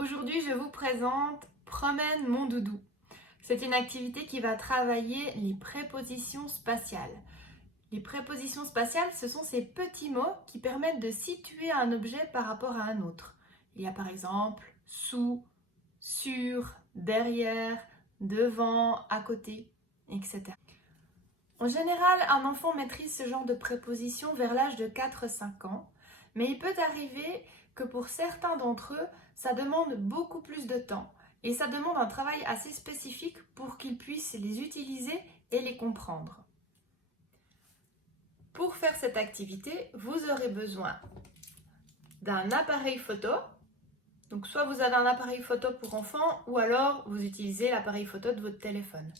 Aujourd'hui, je vous présente Promène mon doudou. C'est une activité qui va travailler les prépositions spatiales. Les prépositions spatiales, ce sont ces petits mots qui permettent de situer un objet par rapport à un autre. Il y a par exemple sous, sur, derrière, devant, à côté, etc. En général, un enfant maîtrise ce genre de prépositions vers l'âge de 4-5 ans, mais il peut arriver que pour certains d'entre eux, ça demande beaucoup plus de temps et ça demande un travail assez spécifique pour qu'ils puissent les utiliser et les comprendre. Pour faire cette activité, vous aurez besoin d'un appareil photo. Donc soit vous avez un appareil photo pour enfants ou alors vous utilisez l'appareil photo de votre téléphone.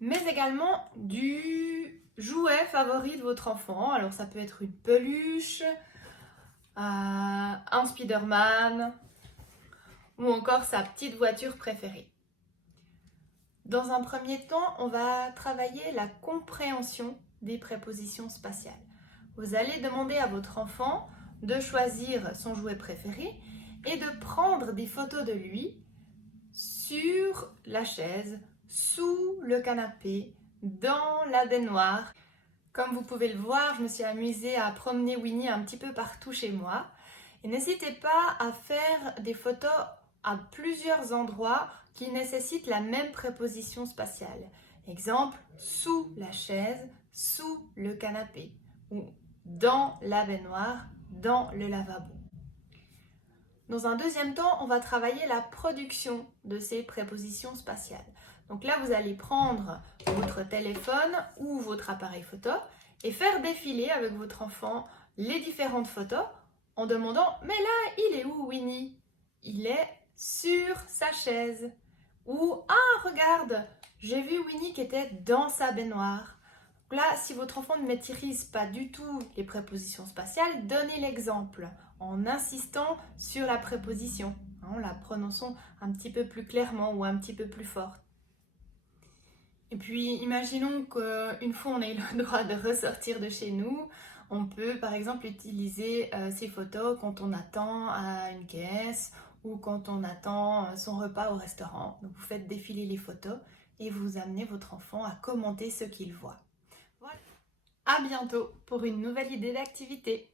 Mais également du jouet favori de votre enfant. Alors ça peut être une peluche, un Spider-Man ou encore sa petite voiture préférée. Dans un premier temps, on va travailler la compréhension des prépositions spatiales. Vous allez demander à votre enfant de choisir son jouet préféré et de prendre des photos de lui sur la chaise, sous le canapé, dans la baignoire. Comme vous pouvez le voir, je me suis amusée à promener Winnie un petit peu partout chez moi. Et n'hésitez pas à faire des photos à plusieurs endroits qui nécessitent la même préposition spatiale. Exemple, sous la chaise, sous le canapé ou dans la baignoire, dans le lavabo. Dans un deuxième temps, on va travailler la production de ces prépositions spatiales. Donc là, vous allez prendre votre téléphone ou votre appareil photo et faire défiler avec votre enfant les différentes photos en demandant « Mais là, il est où Winnie ?» Il est sur sa chaise. Ou « Ah, regarde, j'ai vu Winnie qui était dans sa baignoire. » Là, si votre enfant ne maîtrise pas du tout les prépositions spatiales, donnez l'exemple en insistant sur la préposition, en la prononçant un petit peu plus clairement ou un petit peu plus fort. Et puis, imaginons qu'une fois on ait le droit de ressortir de chez nous, on peut par exemple utiliser ces photos quand on attend à une caisse ou quand on attend son repas au restaurant. Donc vous faites défiler les photos et vous amenez votre enfant à commenter ce qu'il voit. Voilà. À bientôt pour une nouvelle idée d'activité.